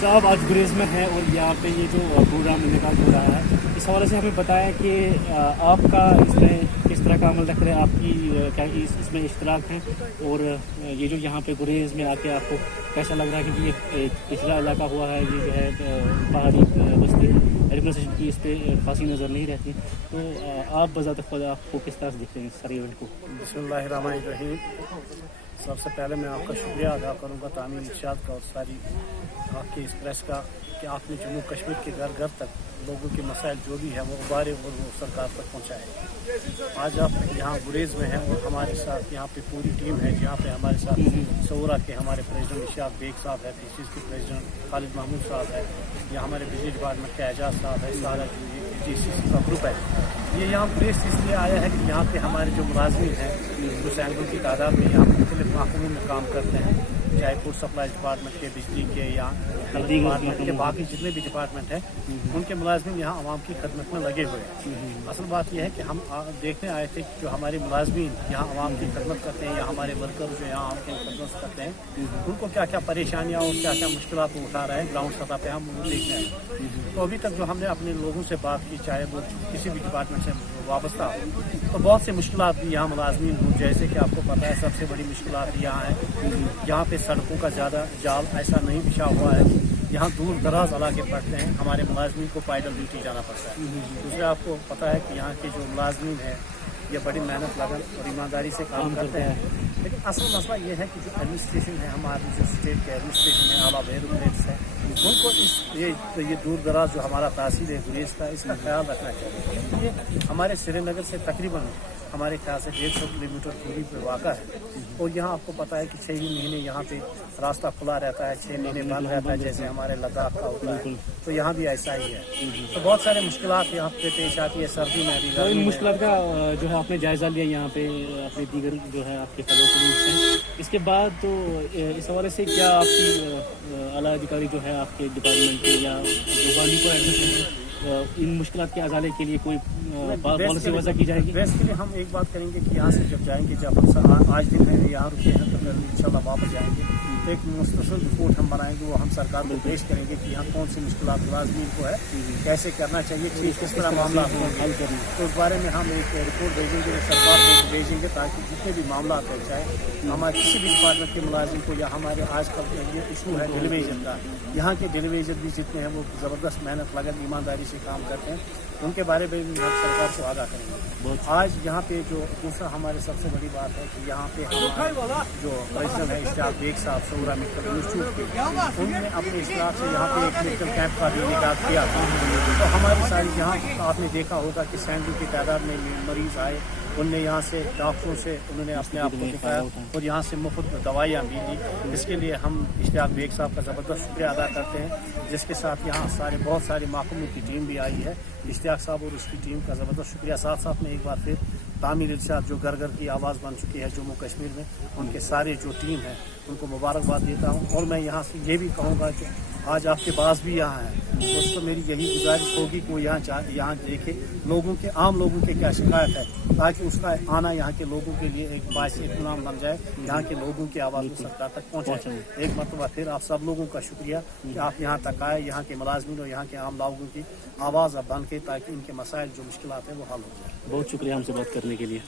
साहब आज गुरेज में है और यहाँ पे ये जो प्रोग्राम इनेकाल हो रहा है, इस हवाले से हमें बताया कि आपका इसमें किस तरह का अमल रख रहे हैं, आपकी क्या इसमें इश्तराक हैं, और ये जो यहाँ पे गुरेज में आके आपको कैसा लग रहा है, क्योंकि ये पिछड़ा इलाका हुआ है, ये जो है पहाड़ी बस्ती एडमिनिस्ट्रेशन की इस पर खासी नज़र नहीं रहती, तो आप बज़ात खुद आपको किस तरह से दिखते हैं सारे इवेंट को? बिस्मिल्लाहिर्रहमानिर्रहीम। सबसे पहले मैं आपका शुक्रिया अदा करूँगा तामीर इरशाद का और सारी आपकी इस प्रेस का कि आपने जम्मू कश्मीर के घर घर तक लोगों के मसाइल जो भी है वो उबारे और वो सरकार तक पहुँचाए। आज आप यहाँ गुरेज में हैं और हमारे साथ यहाँ पे पूरी टीम है, जहाँ पे हमारे साथ सऊरा के हमारे प्रेसिडेंट इशाक बेग साहब है, पीसीस के प्रेसिडेंट खालिद महमूद साहब है, या हमारे बिजली डिपार्टमेंट के एजाज साहब है, सारा GCC का ग्रुप है। ये यहाँ गुरेज इसलिए आया है कि यहाँ पे हमारे जो मुलाजमीन हैं जो सैकड़ों की तादाद में यहाँ मुख्तलिफ महकमों में काम करते हैं, चाहे फूड सप्लाई डिपार्टमेंट के, बिजली के या हेल्थ डिपार्टमेंट के, बाकी जितने भी डिपार्टमेंट हैं उनके मुलाजमीन यहाँ आवाम की खदमत में लगे हुए हैं। असल बात यह है कि हम देखने आए थे कि जो हमारे मुलाजमीन यहाँ आवाम की खदमत करते हैं या हमारे वर्कर जो यहाँ आवाम की खदमत करते हैं उनको क्या क्या परेशानियाँ और क्या क्या मुश्किलात वो उठा रहे हैं ग्राउंड सतह पर, हम वो देखने आए। तो अभी तक जो हमने अपने लोगों से बात की, चाहे वो किसी भी डिपार्टमेंट से वाबस्ता हो, तो बहुत से मुश्किलात भी यहाँ मुलाजमीन हो, जैसे कि आपको पता है सबसे बड़ी मुश्किलात यहाँ है, यहाँ पे सड़कों का ज़्यादा जाल ऐसा नहीं बिछा हुआ है, यहाँ दूर दराज इलाके पड़ते हैं, हमारे मुलाजमीन को पैदल ड्यूटी जाना पड़ता है। दूसरा आपको पता है कि यहाँ के जो मुलाजमीन है ये बड़ी मेहनत लगन और ईमानदारी से काम करते हैं, लेकिन असल मसला ये है कि जो एडमिनिस्ट्रेशन है, हमारी जो स्टेट के एडमिनिस्ट्रेशन है, आला ब्यूरोक्रेट्स है, उनको ये दूर दराज जो हमारा तहसील है गुरेज का, इसका ख्याल रखना चाहिए। ये हमारे श्रीनगर से तकरीबन हमारे ख्याल से 150 किलोमीटर दूरी पर वाक़ा है, और यहाँ आपको पता है कि 6 ही महीने यहाँ पे रास्ता खुला रहता है, 6 महीने बंद रहता है, जैसे हमारे लद्दाख का होता है, तो यहाँ भी ऐसा ही है। तो बहुत सारे मुश्किलात यहाँ पे पेश आती है सर्दी में भी। तो इन मुश्किलात का जो है आपने जायज़ा लिया यहाँ पे अपने दीगर जो है आपके फेलो कलीग्स हैं, इसके बाद तो इस हवाले से क्या आपकी आला अधिकारी जो है आपके डिपार्टमेंट के या जो बांडीपुर एडमिनिस्ट्रेशन इन मुश्किलात के अजाले के लिए कोई पॉलिसी वजह की जाएगी? बेसिकली हम एक बात करेंगे कि यहाँ से जब जाएंगे, जब हम आज दिन है यहाँ रुके हैं, तो फिर इंशाल्लाह वापस जाएंगे, तो एक मुस्तसल रिपोर्ट हम बनाएंगे, वो हम सरकार को पेश करेंगे कि यहाँ कौन सी मुश्किलात मुलाजमीन को है, कैसे करना चाहिए, किस तरह मामला हल करना, तो उस बारे में हम एक रिपोर्ट भेजेंगे, सरकार को भेजेंगे, ताकि जितने भी मामला है, चाहे हमारे किसी भी डिपार्टमेंट के मुलाजिम को या हमारे आजकल ये इशू है टेलीविजन का, यहाँ के टेलीविजन भी जितने हैं वो ज़बरदस्त मेहनत लगन ईमानदारी से काम करते हैं, उनके बारे में भी हम सरकार को आगाह करेंगे। आज यहाँ पे जो दूसरा हमारे सबसे बड़ी बात है कि यहाँ पे हमारे जो प्रेसिडेंट है इशाक बेग साहब सऊरा मेडिकल इंस्टीट्यूट के, उन्होंने अपने स्टाफ से यहाँ पे एक मेडिकल कैंप का भी इनेकाद किया था। तो हमारी सारी यहाँ आपने देखा होगा कि सैकड़ों की तादाद में मरीज आए, उनने यहाँ से डॉक्टरों से उन्होंने अपने आप को दिखाया और यहाँ से मुफ्त दवाइयाँ भी दी। इसके लिए हम इशाक बेग साहब का ज़बरदस्त शुक्रिया अदा करते हैं, जिसके साथ यहाँ बहुत सारे महकमों की टीम भी आई है। इश्तियाक साहब और उसकी टीम का ज़बरदस्त शुक्रिया। साथ साथ में एक बार फिर तामीर इरशाद जो घर घर की आवाज़ बन चुकी है जम्मू कश्मीर में, उनके सारे जो टीम है उनको मुबारकबाद देता हूँ। और मैं यहाँ से ये भी कहूँगा कि आज आपके पास भी यहाँ है, दोस्तों मेरी यही गुजारिश होगी कि वो यहाँ देखे लोगों के, आम लोगों के क्या शिकायत है, ताकि उसका आना यहाँ के लोगों के लिए एक बाइस इत्मीनान बन जाए, यहाँ के लोगों की आवाज़ को सरकार तक पहुँचाए। एक मरतबा फिर आप सब लोगों का शुक्रिया कि आप यहाँ तक आए, यहाँ के मुलाजमीन और यहाँ के आम लोगों की आवाज़ अब बन के, ताकि इनके मसाइल जो मुश्किलात हैं वो हल हो जाए। बहुत शुक्रिया हमसे बात करने के लिए।